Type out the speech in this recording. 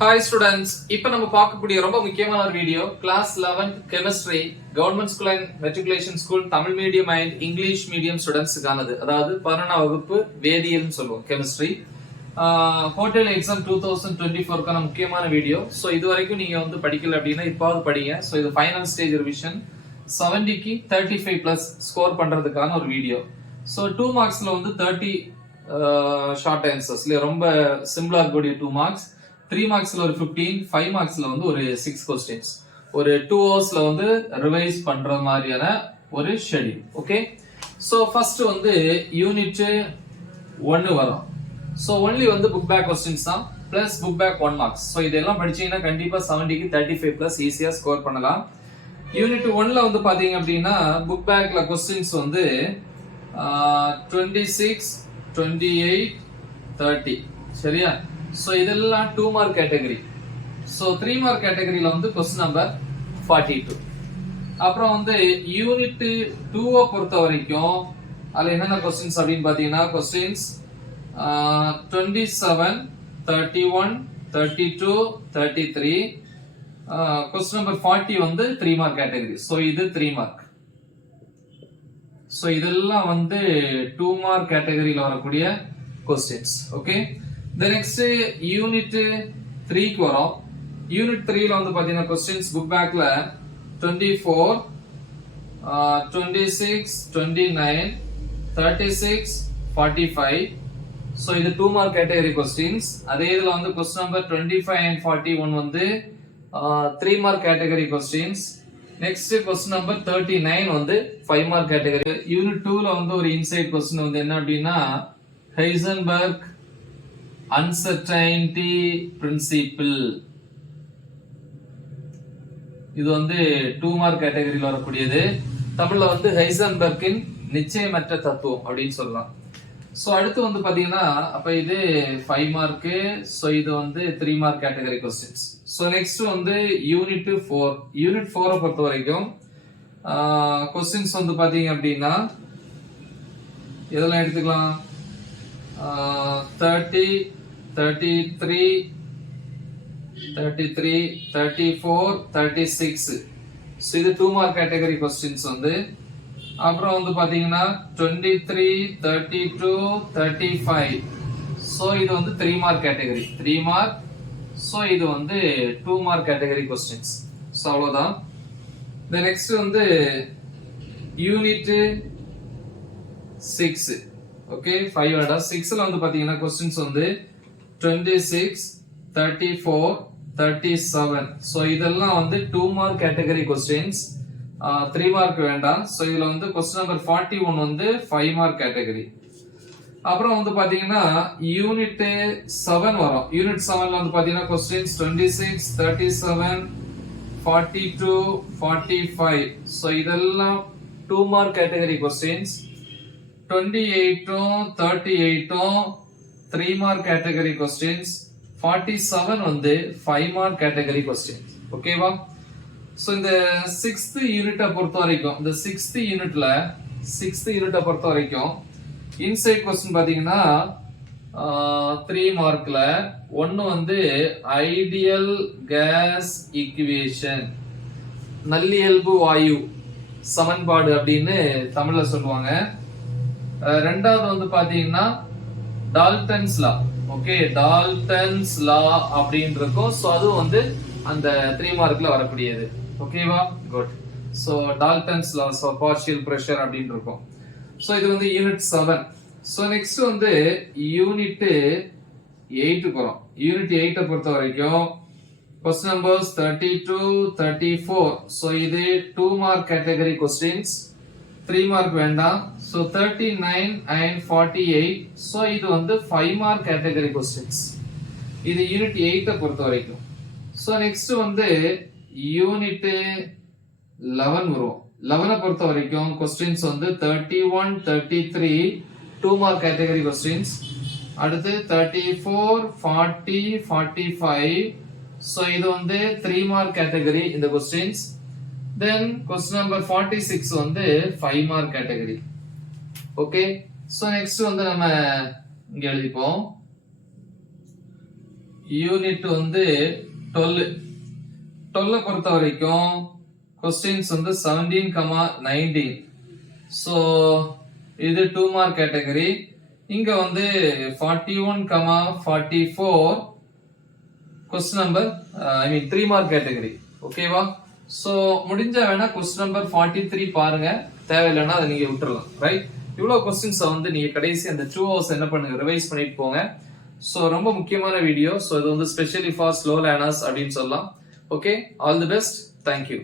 Hi students, இப்போ நம்ம பார்க்கக்கூடிய ரொம்ப முக்கியமான ஒரு video class 11th chemistry government school and matriculation school Tamil medium and English medium ஸ்டூடெண்ட்ஸ்க்கானது. அதாவது 11ஆம் வகுப்பு வேதியியல்னு சொல்லுவோம் கெமிஸ்ட்ரி. ஹோட்டல் எக்ஸாம் 2024க்கான முக்கியமான வீடியோ. ஸோ இது வரைக்கும் நீங்க வந்து படிக்கல அப்படின்னா இப்பாவது படிங்க. ஸோ இது ஃபைனல் ஸ்டேஜ் ரிவிஷன் 70க்கு 35 பிளஸ் ஸ்கோர் பண்றதுக்கான ஒரு வீடியோ. ஸோ 2 மார்க்ஸ்ல வந்து 30 ஷார்ட் ஆன்சர்ஸ்ல ரொம்ப சிம்பிளா இருக்கக்கூடிய 2 மார்க்ஸ், 3 மார்க்ஸ்ல ஒரு 15, 5 மார்க்ஸ்ல வந்து ஒரு 6 கொஸ்டின்ஸ், ஒரு 2 ஹவர்ஸ்ல வந்து ரிவைஸ் பண்ற மாதிரியான ஒரு ஷெட்யூல். ஓகே, சோ ஃபர்ஸ்ட் வந்து யூனிட் 1 வரும். சோ ஒன்லி வந்து புக் பேக் கொஸ்டின்ஸ் தான், plus book back 1 marks. So இதெல்லாம் படிச்சீங்கன்னா கண்டிப்பா 70க்கு 35 பிளஸ் ஈஸியா ஸ்கோர் பண்ணலாம். யூனிட் 1ல வந்து பாத்தீங்க அப்படின்னா புக் பேக்ல கொஸ்டின்ஸ் வந்து 26, 28, 30 சரியா. சோ இதெல்லாம் 2 மார்க் கேட்டகரி. சோ 3 மார்க் கேட்டகரியில வந்து क्वेश्चन நம்பர் 42. அப்புறம் வந்து யூனிட் 2 பொறுத்த வரைக்கும் அதுல என்னென்ன क्वेश्चंस அப்படினு பாத்தீங்கன்னா क्वेश्चंस 27, 31, 32, 33. क्वेश्चन நம்பர் 40 வந்து 3 மார்க் கேட்டகரி. சோ இது 3 மார்க். சோ இதெல்லாம் வந்து 2 மார்க் கேட்டகரியில வரக்கூடிய questions. Okay, the next unit 3 க்கு வரோம். யூனிட் 3ல வந்து பாத்தீங்கன்னா क्वेश्चंस புக் பேக்ல 24, 26, 29, 36, 45. சோ இது 2 மார்க் கேட்டகரி क्वेश्चंस. அதே இதுல வந்து क्वेश्चन நம்பர் 25 and 41 வந்து 3 mark category questions. Next question number 39 வந்து 5 மார்க் கேட்டகரி. யூனிட் 2ல வந்து ஒரு இன்சைட் क्वेश्चन வந்து என்ன அப்படின்னா ஹைசன்பர்க் uncertainty principle. இது வந்து 2 மார்க் கேட்டகரியில வரக்கூடியது. தமிழ்ல வந்து ஹைசன்பர்க்கின் நிச்சயமற்ற தத்துவம் அப்படின்னு சொல்லலாம். சோ அடுத்து வந்து பாத்தீங்கன்னா அப்ப இது 5 மார்க். சோ இது வந்து 3 mark category questions. So next வந்து யூனிட் 4. யூனிட் 4 பொறுத்த வரைக்கும் क्वेश्चंस வந்து பாத்தீங்க அப்படின்னா இதெல்லாம் எடுத்துக்கலாம் 30, 33, 34, 36. சோ இது 2 மார்க் கேட்டகரி क्वेश्चंस வந்து. அப்புறம் வந்து பாத்தீங்கன்னா 23, 32, 35. சோ இது வந்து 3 மார்க் கேட்டகரி, 3 மார்க். சோ இது வந்து 2 மார்க் கேட்டகரி क्वेश्चंस. சோ அவ்வளவுதான். the next வந்து யூனிட் 6. ஓகே, 5 ஆடா 6ல வந்து பாத்தீங்கன்னா क्वेश्चंस வந்து 26, 34, 37. சோ இதெல்லாம் வந்து 2 மார்க் கேட்டகரி क्वेश्चंस. 3 மார்க் வேண்டாம். சோ இதுல வந்து क्वेश्चन நம்பர் 41 வந்து 5 மார்க் கேட்டகரி. அப்புறம் வந்து பாத்தீங்கன்னா யூனிட் 7 வரும். யூனிட் 7ல வந்து பாத்தீங்கன்னா क्वेश्चंस 26, 37, 42, 45. சோ இதெல்லாம் 2 mark category questions. 28, 38 3 mark category questions. 47 வந்து 5 மார்க் கேட்டகரி क्वेश्चंस. ஓகேவா? சோ இந்த 6th யூனிட்டை பொறுத்த வரைக்கும், இந்த 6th யூனிட்டை பொறுத்த வரைக்கும் இன்சைட் क्वेश्चन பாத்தீங்கன்னா 3 மார்க்ல ஒன்னு வந்து ஐடியல் கேஸ் ஈக்குவேஷன், நல்லியல்பு வாயு சமன்பாடு அப்படின்னு தமிழ்ல சொல்லுவாங்க. ரெண்டாவது வந்து பாத்தீங்கன்னா டால்டன்ஸ் லா. ஓகே, டால்டன்ஸ் லா அப்படின்னு இருக்கும். சோ அது வந்து அந்த 3 மார்க்ல வரக்கூடியது. ஓகேவா? குட். சோ டால்டன்ஸ் லா, சோ பார்ஷியல் பிரஷர் அப்படின்னு இருக்கும். சோ இது வந்து யூனிட் 7. சோ நெக்ஸ்ட் வந்து யூனிட் 8 போறோம். யூனிட் 8 பொறுத்த வரைக்கும் क्वेश्चन நம்பர்ஸ் 32, 34. சோ இது 2 மார்க் கேட்டகரி क्वेश्चंस. 3 மார்க் வேண்டாம். So 39 and 48. சோ இது வந்து 5 மார்க் கேட்டகரி क्वेश्चंस. இது யூனிட் 8 பொறுத்த வரைக்கும். சோ நெக்ஸ்ட் வந்து யூனிட் 11 வரும். 11 பொறுத்த வரைக்கும் क्वेश्चंस வந்து 31, 33 2 மார்க் கேட்டகரி क्वेश्चंस. அடுத்து 34, 40, 45. சோ இது வந்து 3 மார்க் கேட்டகரி இந்த क्वेश्चंस. then question number 46 வந்து 5 mark category. Okay, so next வந்து நம்ம இங்க எழுதிப்போம். யூனிட் வந்து 12 பொறுத்த வரைக்கும் கொஸ்டின்ஸ் வந்து 17,19. ஸோ இது 2 மார்க் கேட்டகரி. இங்க வந்து 41,44 கொஸ்டின் நம்பர் 3 மார்க் கேட்டகரி. ஓகேவா? ஸோ முடிஞ்ச வேணா கொஸ்டின் நம்பர் 43 பாருங்க, தேவையில்லைன்னா அதை நீங்க விட்டுறலாம். ரைட், இவ்வளவு கொஸ்டின்ஸ் வந்து நீங்க கடைசி அந்த 2 hours என்ன பண்ணுங்க, ரிவைஸ் பண்ணிட்டு போங்க. ஸோ ரொம்ப முக்கியமான வீடியோ. ஸோ இது வந்து ஸ்பெஷலி ஃபார் ஸ்லோ லேர்னர்ஸ் அப்படின்னு சொல்லலாம். Okay, all the best, thank you.